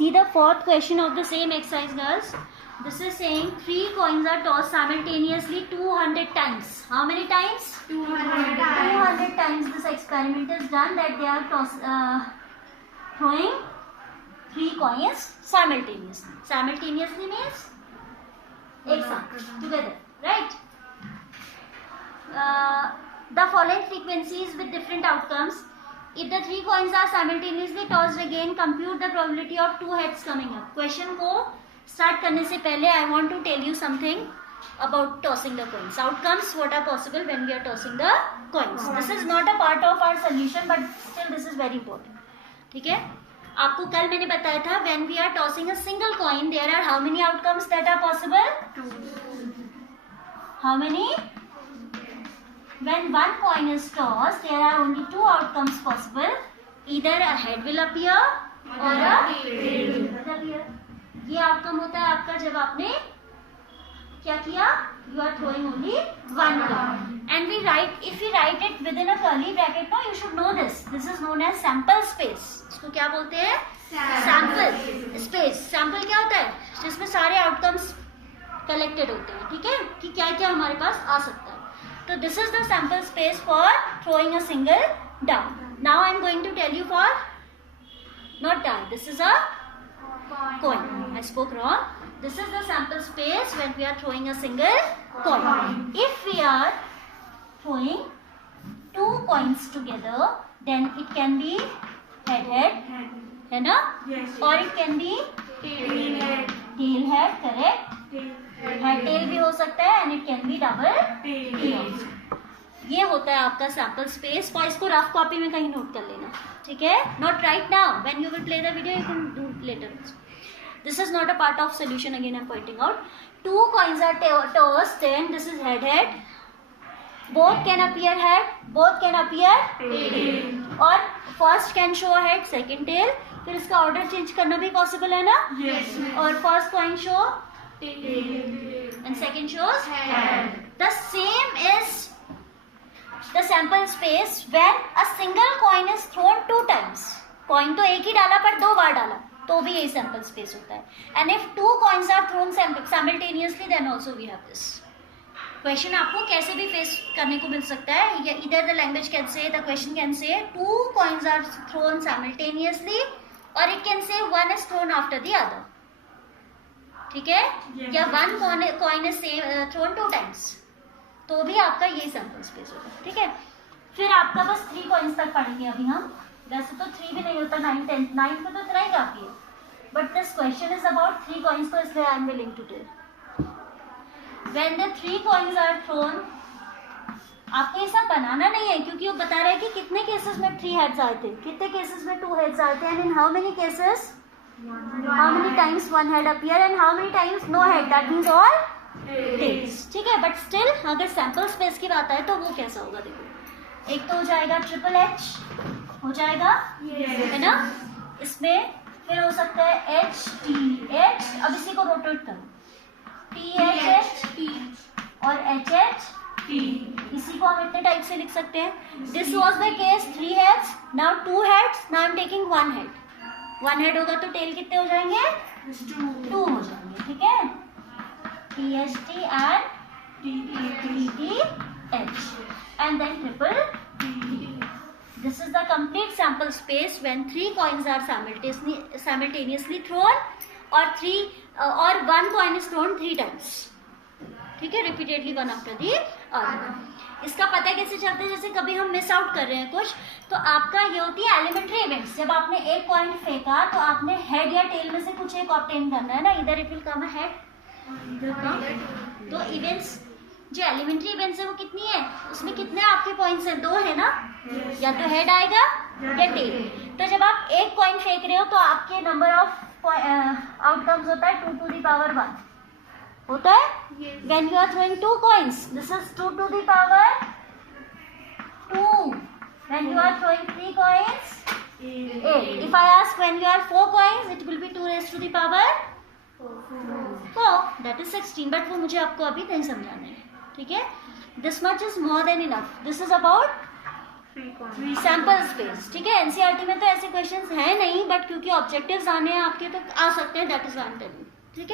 See the fourth question of the same exercise, girls. This is saying 3 coins are tossed simultaneously 200 times. How many times? 200 times. 200 times this experiment is done, that they are throwing 3 coins simultaneously. Simultaneously means एक साथ, together, right? The following frequencies with different outcomes. If the 3 coins are simultaneously tossed again, compute the probability of 2 heads coming up. Question को start करने से पहले I want to tell you something about tossing the coins. Outcomes, what are possible when we are tossing the coins. This is not a part of our solution, but still this is very important. ठीक है? आपको कल मैंने बताया था when we are tossing a single coin, there are how many outcomes that are possible? 2. How many? When one coin is tossed, there are only 2 outcomes possible. Either a head will appear or a tail will appear. ये outcome होता है आपका जब आपने क्या किया? You are throwing only one coin. And we write, if we write it within a curly bracket, no, you should know this. This is known as sample space. इसको क्या बोलते हैं? Sample space. Sample क्या होता है? जिसमें सारे outcomes collected होते हैं, ठीक है? कि क्या क्या हमारे पास आ सकता है. So this is the sample space for throwing a single die. Now I am going to tell you for not die. This is a coin. I spoke wrong. This is the sample space when we are throwing a single coin. If we are throwing 2 coins together, then it can be head, है ना? Yes. Or it can be tail head, correct? Head tail भी हो सकता है and it can be double tail. ये होता है आपका सैम्पल स्पेस. और इसको रफ कॉपी में कहीं नोट कर लेना, ठीक है? Not right now, when you will play the video you can do later. This is not a part of solution. Again I am pointing out 2 coins are tossed, then this is head. Both can appear head, both can appear tail. और first can show head, second tail. फिर इसका order change करना भी possible है ना? Yes. और first coin show and second shows head. The same is the sample space when a single coin is thrown 2 times. Coin तो एक ही डाला पर 2 बार डाला तो भी यही sample space होता है. And if 2 coins are thrown simultaneously, then also we have this. Question आपको कैसे भी फेस करने को मिल सकता है. Either the language can say, the question can say 2 coins are thrown simultaneously, or it can say 1 is thrown after the other. ठीक है? या 1 coin is thrown 2 times, तो भी आपका यही सैम्पल स्पेस होगा, ठीक है? फिर आपका बस 3 coins तक पढ़ेंगे अभी हम. वैसे तो 3 भी नहीं होता, 9, 10, 9 पे तो इतना ही काफी है. But this question is about 3 coins, तो इसलिए I am willing to tell. When the 3 coins are thrown, आपको ये सब बनाना नहीं है, क्योंकि वो बता रहे हैं कि कितने केसेस में 3 heads आए थे, कितने केसेस में 2 heads आए थे, and in how many cases, how many times 1 head appear and how many times no head. That means all tails. ठीक है? बट स्टिल अगर सैम्पल स्पेस की बात आए तो वो कैसा होगा देखो. एक तो हो जाएगा ट्रिपल एच, हो जाएगा है ना? इसमें फिर हो सकता है एच टी एच. अब इसी को रोटेट करो, टी एच एच और एच एच टी. इसी को हम इतने टाइप से लिख सकते हैं. This was the case 3 heads, now 2 heads, now I am taking 1 head. 1 head होगा तो टेल कितने हो जाएंगे? 2 हो जाएंगे, ठीक है? T H T and T T H and then triple T. This is the complete sample space when 3 coins are simultaneously thrown or 1 coin is thrown 3 times. ठीक है? Repeatedly one after the other. इसका पता कैसे चलता है? जैसे कभी हम मिस आउट कर रहे हैं कुछ, तो आपका ये होती है एलिमेंट्री इवेंट्स. जब आपने एक कॉइन फेंका तो आपने हेड या टेल में से कुछ एक ऑब्टेन करना है ना. इधर इट विल कम हेड. तो इवेंट्स जो एलिमेंट्री इवेंट्स है वो कितनी है, उसमें कितने आपके पॉइंट्स हैं? 2 है ना? या तो हेड आएगा या टेल. तो जब आप एक कॉइन फेंक रहे हो तो आपके नंबर ऑफ आउटकम्स होता है 2 to the power 1 होता है. When you are throwing 2 coins, this is 2 to the power 2. When you are throwing 3 coins, 8. If I ask when you are 4 coins, it will be 2 raised to the power 4. That is 16. But वो मुझे आपको अभी नहीं समझाना है, ठीक है? This much is more than enough. This is about sample space, ठीक है। एनसीईआरटी में तो ऐसे क्वेश्चंस हैं नहीं, बट क्योंकि ऑब्जेक्टिव्स आने हैं आपके तो आ सकते हैं, that is why I am telling, ठीक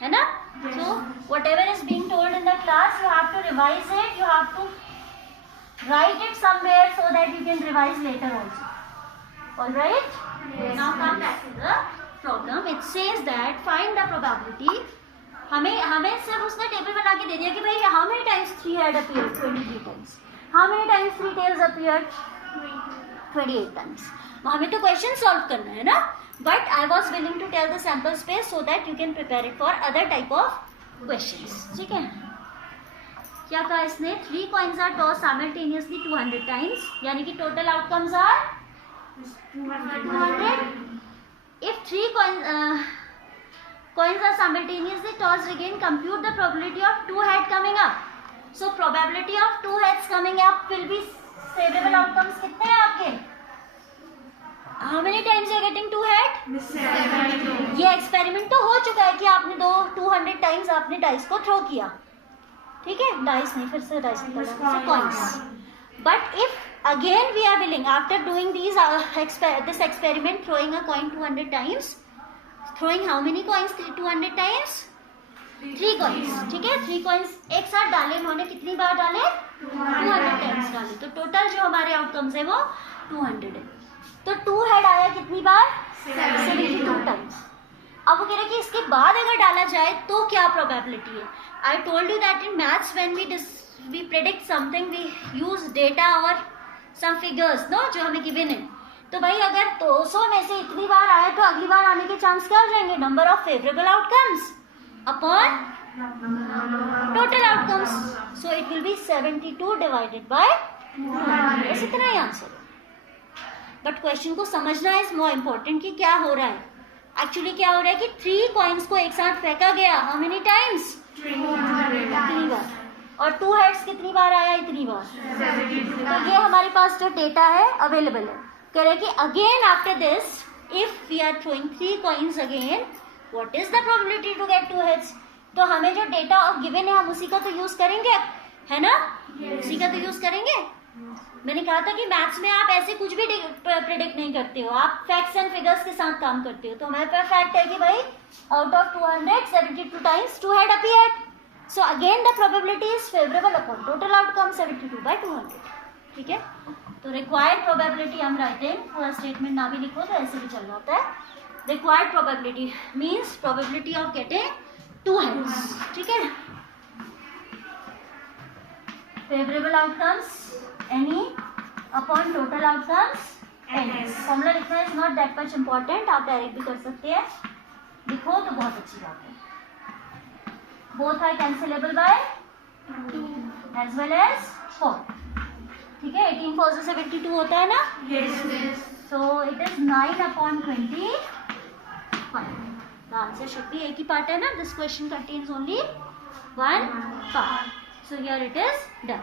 है ना। So whatever is being told in the class, you have to revise it, you have to write it somewhere so that you can revise later also. All right? Yes. Now come back to the problem. It says that find the probability. हमें सिर्फ उसने table बना के दे दिया कि भाई how many times 3 had appeared? 23 times. How many times 3 tails appeared? 28 times. हमें तो क्वेश्चन सॉल्व करना है ना, but I was willing to tell the sample space so that you can prepare it for other type of questions, ठीक है। क्या कहा इसने? 3 coins are tossed simultaneously 200 times, यानी कि total outcomes are 200. If 3 coins are simultaneously tossed again, compute the probability of 2 heads coming up. So probability of 2 heads coming up will be favorable outcomes कितने हैं आपके? How many times you are getting 2 head? ये experiment तो हो चुका है कि आपने 200 टाइम्स आपने डाइस को थ्रो किया, ठीक है। डाइस नहीं, फिर से डाइस निकला, coins. But if again we are willing after doing this experiment, throwing a coin 200 times, throwing how many coins? 200 times 3 coins, ठीक है। 3 कॉइन्स एक साथ डाले उन्होंने, कितनी बार डाले? 200 टाइम्स डाले, तो टोटल जो हमारे आउटकम्स है वो 200 है। तो 2 हेड आया कितनी बार? 72 टाइम्स। अब वो कह रहे हैं कि इसके बाद अगर डाला जाए तो क्या प्रोबेबिलिटी है। I told you that in maths when we predict something we use data और सम फिगर्स नो, जो हमें गिवन है। तो भाई अगर 200 में से इतनी बार आए तो अगली बार आने के चांस क्या हो जाएंगे? Number of favourable outcomes upon total outcomes, so it will be 72 divided by 200, इतना ही आंसर। बट क्वेश्चन को समझना इज मोर इम्पोर्टेंट कि क्या हो रहा है। एक्चुअली क्या हो रहा है कि 3 कॉइन्स को एक साथ फेंका गया, हाउ मेनी टाइम्स? इतनी बार। और 2 हेड्स कितनी बार आया? इतनी बार। तो ये हमारे पास जो डेटा है अवेलेबल है। कह रहे कि again after this if we are throwing 3 coins again, what is the probability to get 2 heads? तो हमें जो डेटा गिवन है हम उसी का तो यूज करेंगे, है ना? उसी का तो यूज करेंगे। मैंने कहा था कि मैथ्स में आप ऐसे कुछ भी प्रेडिक्ट नहीं करते हो, आप फैक्ट्स एंड फिगर्स के साथ काम करते हो। तो हमारे पास फैक्ट है कि भाई out of 200 72 times 2 head appeared, so again the probability is favourable upon total outcome 72 by 200, ठीक है। तो रिक्वायर्ड प्रोबेबिलिटी हम राइटिंग, पूरा स्टेटमेंट ना भी लिखो तो ऐसे भी चल जाता है। Required probability means probability of getting 2 heads, ठीक है। Favourable outcomes any upon total outcomes n। Formula लिखना is not that much important, आप डायरेक्ट भी कर सकते हैं, लिखो तो बहुत अच्छी बात है। Both are cancellable by 2 as well as 4, ठीक है। 18 4 से 72 होता है ना, so it is 9 upon 25। The answer should be, एक ही पार्ट है ना, this question contains only 1 part, so here it is done.